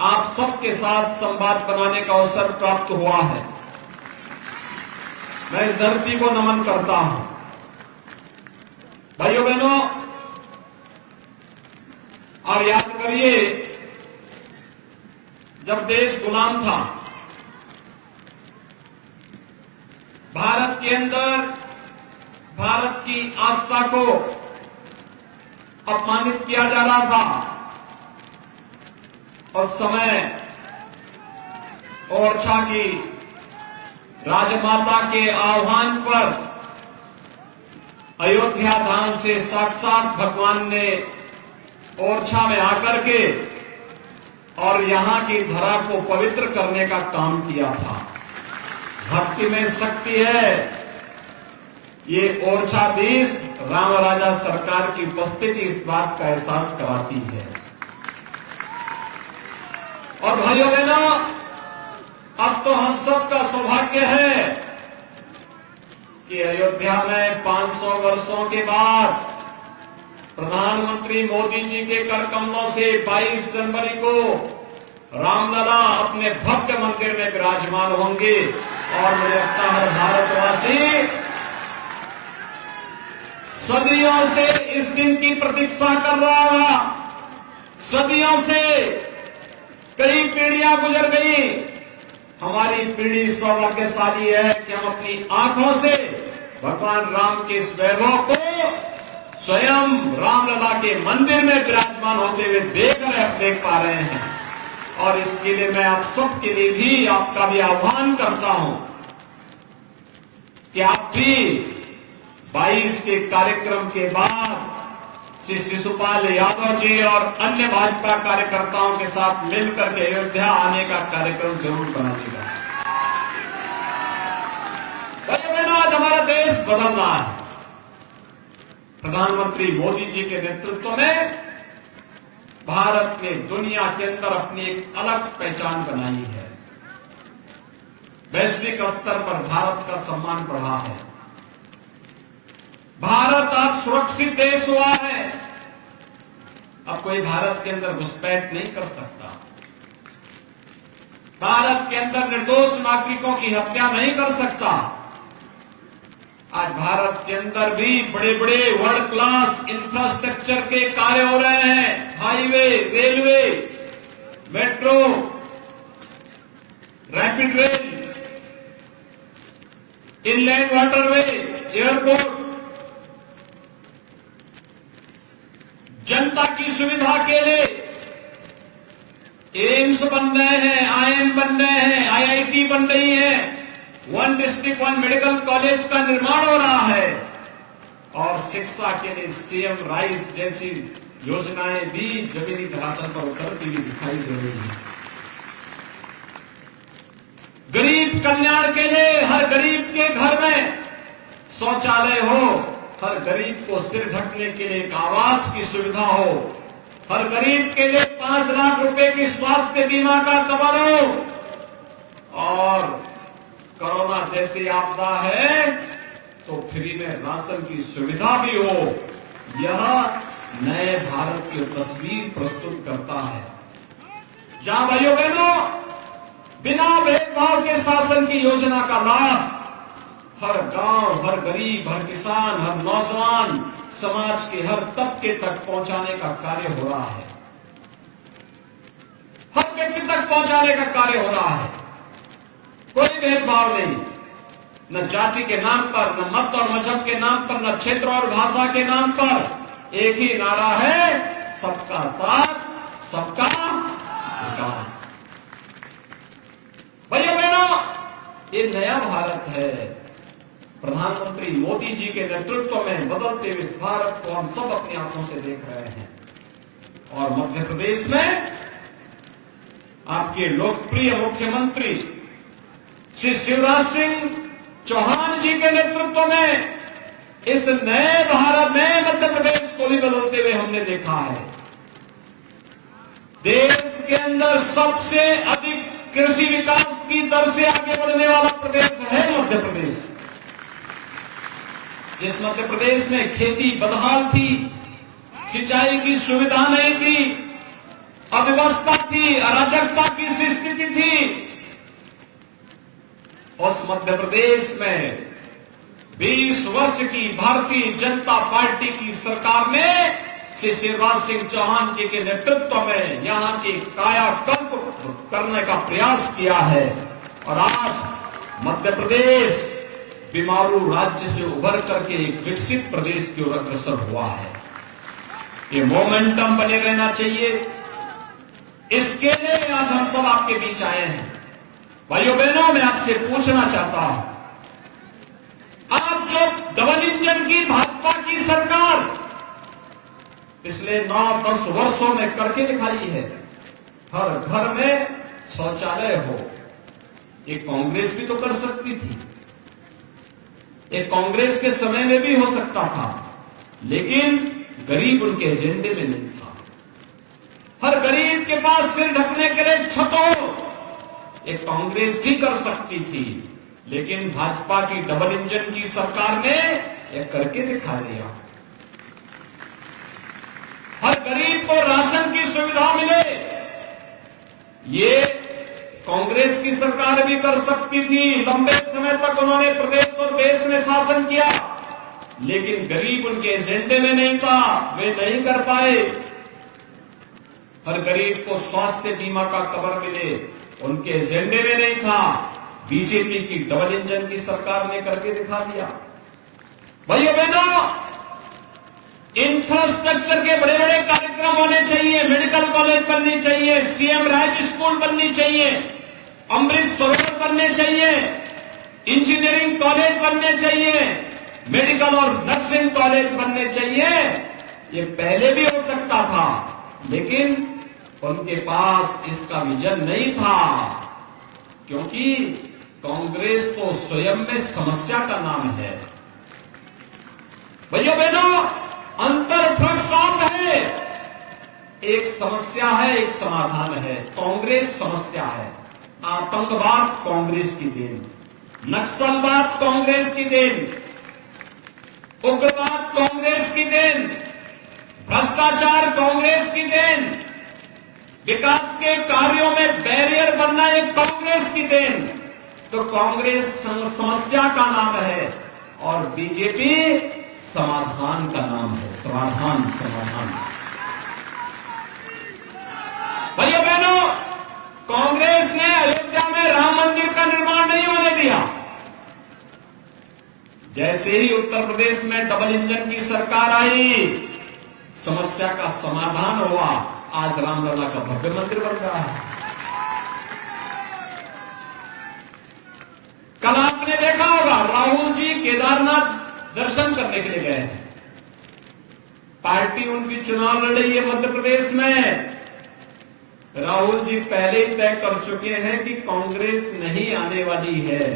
आप सबके साथ संवाद बनाने का अवसर प्राप्त हुआ है। मैं इस धरती को नमन करता हूं। भाइयों बहनों, और याद करिए, जब देश गुलाम था, भारत के अंदर भारत की आस्था को अपमानित किया जा रहा था। उस समय ओरछा की राजमाता के आह्वान पर अयोध्या धाम से साक्षात भगवान ने ओरछा में आकर के और यहां की धरा को पवित्र करने का काम किया था। भक्ति में शक्ति है, ये ओरछा बीस राम राजा सरकार की उपस्थिति इस बात का एहसास कराती है। और भाइयों बहनों, अब तो हम सबका सौभाग्य है कि अयोध्या में 500 वर्षों के बाद प्रधानमंत्री मोदी जी के कर कमलों से 22 जनवरी को रामलला अपने भव्य मंदिर में विराजमान होंगे। और मुझे लगता है भारतवासी सदियों से इस दिन की प्रतीक्षा कर रहा था। सदियों से कई पीढ़ियां गुजर गई। हमारी पीढ़ी सौभाग्यशाली है कि हम अपनी आंखों से भगवान राम के इस वैभव को स्वयं रामलला के मंदिर में विराजमान होते हुए देख पा रहे हैं। और इसके लिए मैं आप सबके लिए भी, आपका भी आह्वान करता हूं कि आप भी 22 के कार्यक्रम के बाद श्री शिशुपाल यादव जी और अन्य भाजपा कार्यकर्ताओं के साथ मिलकर के अयोध्या आने का कार्यक्रम जरूर बनाइएगा। आज हमारा देश बदल रहा है। प्रधानमंत्री मोदी जी के नेतृत्व में भारत ने दुनिया के अंदर अपनी एक अलग पहचान बनाई है। वैश्विक स्तर पर भारत का सम्मान बढ़ा है। भारत आज सुरक्षित देश हुआ है। अब कोई भारत के अंदर घुसपैठ नहीं कर सकता। भारत के अंदर निर्दोष नागरिकों की हत्या नहीं कर सकता। आज भारत के अंदर भी बड़े बड़े वर्ल्ड क्लास इंफ्रास्ट्रक्चर के कार्य हो रहे हैं। Highway, railway, metro, rapid rail, inland waterway, airport, जनता की सुविधा के लिए एम्स बन रहे हैं, आईएम बन रहे हैं, आईआईटी बन रही है, one district one medical college का निर्माण हो रहा है। और शिक्षा के लिए सीएम राइस जैसी योजनाएं भी जमीनी धरातल पर उतरती हुई दिखाई दे रही है। गरीब कल्याण के लिए हर गरीब के घर में शौचालय हो, हर गरीब को सिर ढकने के लिए एक आवास की सुविधा हो, हर गरीब के लिए 5 लाख रुपए की स्वास्थ्य बीमा का कवर हो। और कोरोना जैसी आपदा है तो फ्री में राशन की सुविधा भी हो। यह नए भारत की तस्वीर प्रस्तुत करता है, जहां भाइयों बहनों बिना भेदभाव के शासन की योजना का लाभ हर गांव, हर गरीब, हर किसान, हर नौजवान, समाज के हर तबके तक पहुंचाने का कार्य हो रहा है। हर व्यक्ति तक पहुंचाने का कार्य हो रहा है। कोई भेदभाव नहीं, न जाति के नाम पर, न मत और मजहब के नाम पर, न क्षेत्र और भाषा के नाम पर। एक ही नारा है, सबका साथ, सबका विकास। भैया बहनों, ये नया भारत है। प्रधानमंत्री मोदी जी के नेतृत्व में बदलते हुए इस भारत को हम सब अपनी आंखों से देख रहे हैं। और मध्य प्रदेश में आपके लोकप्रिय मुख्यमंत्री श्री शिवराज सिंह चौहान जी के नेतृत्व में इस नए भारत में मध्य प्रदेश को भी बदलते हुए हमने देखा है। देश के अंदर सबसे अधिक कृषि विकास की दर से आगे बढ़ने वाला प्रदेश है मध्य प्रदेश। इस मध्य प्रदेश में खेती बदहाल थी, सिंचाई की सुविधा नहीं थी, अव्यवस्था थी, अराजकता की स्थिति थी। उस मध्य प्रदेश में 20 वर्ष की भारतीय जनता पार्टी की सरकार ने श्री शिवराज सिंह चौहान जी के नेतृत्व में यहां की कायाकल्प करने का प्रयास किया है और आज मध्य प्रदेश बीमारू राज्य से उभर करके एक विकसित प्रदेश की ओर अग्रसर हुआ है। ये मोमेंटम बने रहना चाहिए। इसके लिए आज हम सब आपके बीच आए हैं। भाइयों बहनों, मैं आपसे पूछना चाहता हूं, आप जो डबल इंजन की भाजपा की सरकार पिछले 9-10 वर्षों में करके दिखाई है, हर घर में शौचालय हो, ये कांग्रेस भी तो कर सकती थी। ये कांग्रेस के समय में भी हो सकता था, लेकिन गरीब उनके एजेंडे में नहीं था। हर गरीब के पास सिर ढकने के लिए छत हो, ये कांग्रेस भी कर सकती थी, लेकिन भाजपा की डबल इंजन की सरकार ने यह करके दिखा दिया। हर गरीब को राशन की सुविधा मिले, ये कांग्रेस की सरकार भी कर सकती थी। लंबे समय तक उन्होंने प्रदेश और देश में शासन किया, लेकिन गरीब उनके एजेंडे में नहीं था, वे नहीं कर पाए। हर गरीब को स्वास्थ्य बीमा का कवर मिले, उनके एजेंडे में नहीं था। बीजेपी की डबल इंजन की सरकार ने करके दिखा दिया। भाइयों बहनों, इंफ्रास्ट्रक्चर के बड़े बड़े कार्यक्रम होने चाहिए, मेडिकल कॉलेज बननी चाहिए, सीएम राज स्कूल बननी चाहिए, अमृत सरोवर बनने चाहिए, इंजीनियरिंग कॉलेज बनने चाहिए, मेडिकल और नर्सिंग कॉलेज बनने चाहिए। ये पहले भी हो सकता था, लेकिन उनके पास इसका विजन नहीं था, क्योंकि कांग्रेस तो स्वयं में समस्या का नाम है। भाइयों बहनों, अंतर फर्क साफ है। एक समस्या है, एक समाधान है। कांग्रेस समस्या है। आतंकवाद कांग्रेस की देन, नक्सलवाद कांग्रेस की देन, उग्रवाद कांग्रेस की देन, भ्रष्टाचार कांग्रेस की देन, विकास के कार्यों में बैरियर बनना एक कांग्रेस की देन। तो कांग्रेस समस्या का नाम है और बीजेपी समाधान का नाम है। समाधान। भाइयों बहनों, कांग्रेस ने अयोध्या में राम मंदिर का निर्माण नहीं होने दिया। जैसे ही उत्तर प्रदेश में डबल इंजन की सरकार आई, समस्या का समाधान हुआ। आज रामलला का भव्य मंदिर बन रहा है। कल आपने देखा होगा, राहुल जी केदारनाथ दर्शन करने के लिए गए हैं। पार्टी उनकी चुनाव लड़ रही है मध्य प्रदेश में। राहुल जी पहले ही तय कर चुके हैं कि कांग्रेस नहीं आने वाली है,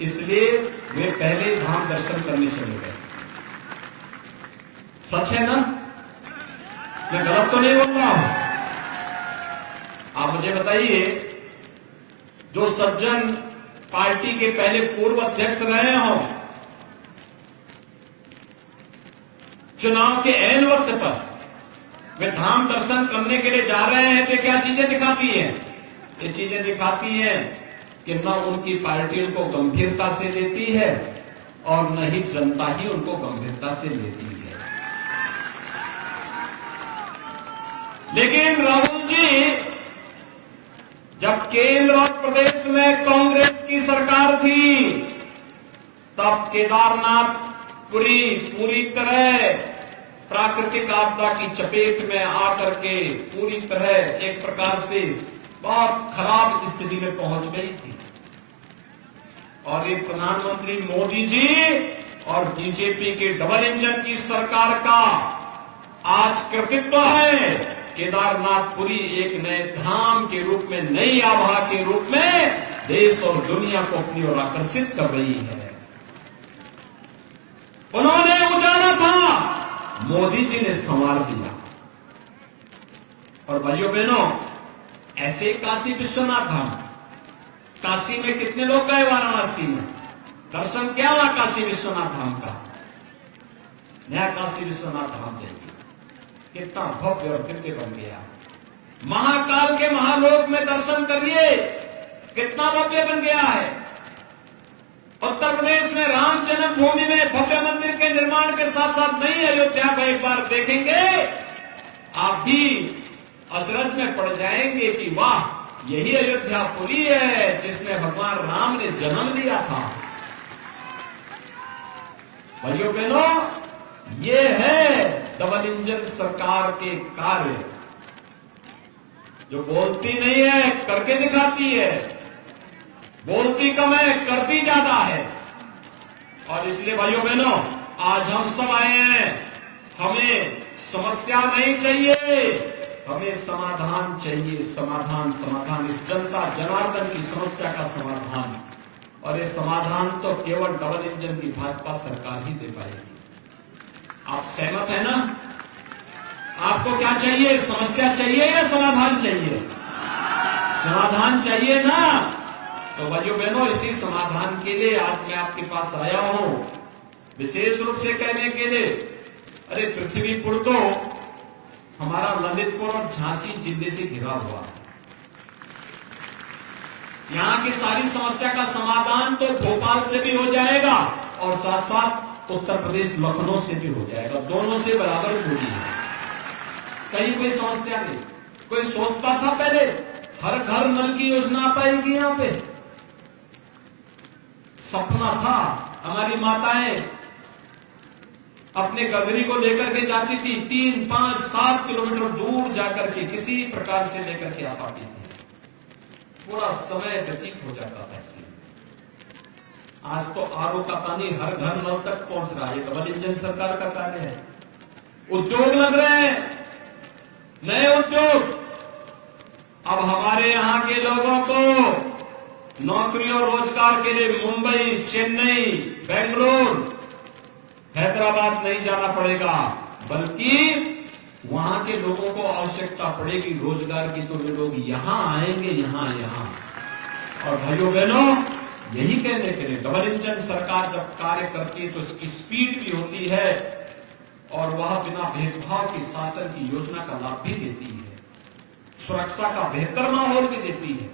इसलिए वे पहले ही धाम दर्शन करने चले गए। सच है ना? मैं गलत तो नहीं बोल रहा हूं? आप मुझे बताइए, जो सज्जन पार्टी के पहले पूर्व अध्यक्ष रहे हों, चुनाव के ऐन वक्त पर वे धाम दर्शन करने के लिए जा रहे हैं, तो क्या चीजें दिखाती हैं? ये चीजें दिखाती हैं कि न उनकी पार्टी उनको गंभीरता से लेती है और न ही जनता ही उनको गंभीरता से लेती है। लेकिन राहुल जी, जब केंद्र और प्रदेश में कांग्रेस की सरकार थी, तब केदारनाथ पूरी तरह प्राकृतिक आपदा की चपेट में आकर के पूरी तरह एक प्रकार से बहुत खराब स्थिति में पहुंच गई थी। और ये प्रधानमंत्री मोदी जी और बीजेपी के डबल इंजन की सरकार का आज कृतित्व है। केदारनाथपुरी एक नए धाम के रूप में, नई आभा के रूप में देश और दुनिया को अपनी ओर आकर्षित कर रही है। उन्होंने उजाला था, मोदी जी ने संवार दिया। और भाइयों बहनों, ऐसे काशी विश्वनाथ धाम, काशी में कितने लोग गए? वाराणसी में दर्शन क्या हुआ काशी विश्वनाथ धाम का? नया काशी विश्वनाथ धाम चाहिए, कितना भव्य और दिव्य बन गया। महाकाल के महालोक में दर्शन करिए, कितना भव्य बन गया है। उत्तर प्रदेश में राम जन्मभूमि में भव्य मंदिर के निर्माण के साथ साथ नई अयोध्या को एक बार देखेंगे, आप भी अचरज में पड़ जाएंगे कि वाह, यही अयोध्यापुरी है जिसमें भगवान राम ने जन्म लिया था। भाइयों बहनों, ये है डबल इंजन सरकार के कार्य, जो बोलती नहीं है करके दिखाती है, बोलती कम है करती ज्यादा है। और इसलिए भाइयों बहनों, आज हम सब आए हैं, हमें समस्या नहीं चाहिए, हमें समाधान चाहिए। समाधान समाधान, इस जनता जनार्दन की समस्या का समाधान। और ये समाधान तो केवल डबल इंजन की भाजपा सरकार ही दे पाएगी। आप सहमत है ना? आपको क्या चाहिए? समस्या चाहिए या समाधान चाहिए? समाधान चाहिए ना? तो भाइयों बहनों, इसी समाधान के लिए आज मैं आपके पास आया हूं, विशेष रूप से कहने के लिए। अरे पृथ्वीपुर तो हमारा ललितपुर और झांसी जिले से घिरा हुआ है। यहां की सारी समस्या का समाधान तो भोपाल से भी हो जाएगा और साथ साथ उत्तर प्रदेश लखनऊ से भी हो जाएगा। दोनों से बराबर दूरी है, कहीं कोई समस्या नहीं। कोई सोचता था पहले हर घर नल की योजना आ पाएगी यहां पे? सपना था। हमारी माताएं अपने गगरी को लेकर के जाती थी, 3, 5, 7 किलोमीटर दूर जाकर के किसी प्रकार से लेकर के आ पाती थी। पूरा समय व्यतीत हो जाता था इसलिए। आज तो आरओ का पानी हर घर नल तक पहुंच रहा है। डबल इंजन सरकार का कार्य है। उद्योग लग रहे हैं, नए उद्योग। अब हमारे यहां के लोगों को नौकरी और रोजगार के लिए मुंबई, चेन्नई, बेंगलुरु, हैदराबाद नहीं जाना पड़ेगा, बल्कि वहां के लोगों को आवश्यकता पड़ेगी रोजगार की, तो वे लोग यहां आएंगे, यहां। और भाइयों बहनों, यही कहने के लिए डबल इंजन सरकार जब कार्य करती है तो इसकी स्पीड भी होती है और वह बिना भेदभाव के शासन की योजना का लाभ भी देती है, सुरक्षा का बेहतर माहौल भी देती है।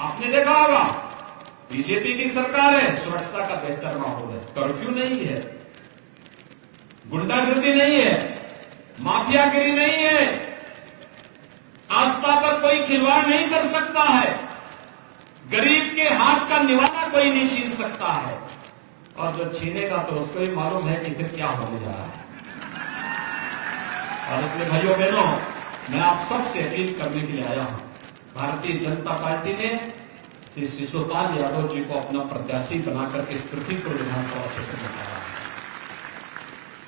आपने देखा होगा, बीजेपी की सरकार है, सुरक्षा का बेहतर माहौल है, कर्फ्यू नहीं है, गुंडागर्दी नहीं है, माफियागिरी नहीं है, आस्था पर कोई खिलवाड़ नहीं कर सकता है, गरीब के हाथ का निवाला कोई नहीं छीन सकता है, और जो छीनेगा तो उसको ही मालूम है कि फिर क्या होने जा रहा है। और इसलिए भाइयों बहनों, मैं आप सबसे अपील करने के लिए आया हूं। भारतीय जनता पार्टी ने श्री शिशुपाल यादव जी को अपना प्रत्याशी बनाकर के इस पृथ्वीपुर विधानसभा क्षेत्र में खड़ा है।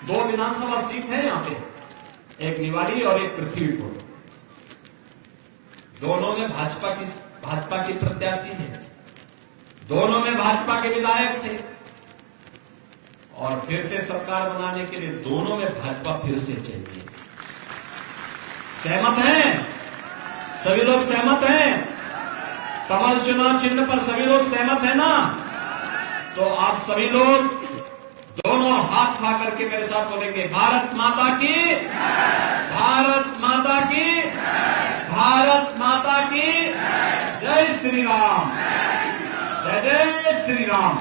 2 विधानसभा सीट है यहां पे, एक निवाड़ी और एक पृथ्वीपुर। दोनों में भाजपा की प्रत्याशी है, दोनों में भाजपा के विधायक थे, और फिर से सरकार बनाने के लिए दोनों में भाजपा फिर से चाहिए। सहमत हैं? सभी लोग सहमत हैं? कमल चुनाव चिन्ह पर सभी लोग सहमत है ना? तो आप सभी लोग दोनों हाथ उठा करके मेरे साथ बोलेंगे, भारत माता की, भारत माता की, भारत माता की, जय श्री राम, जय जय श्री राम।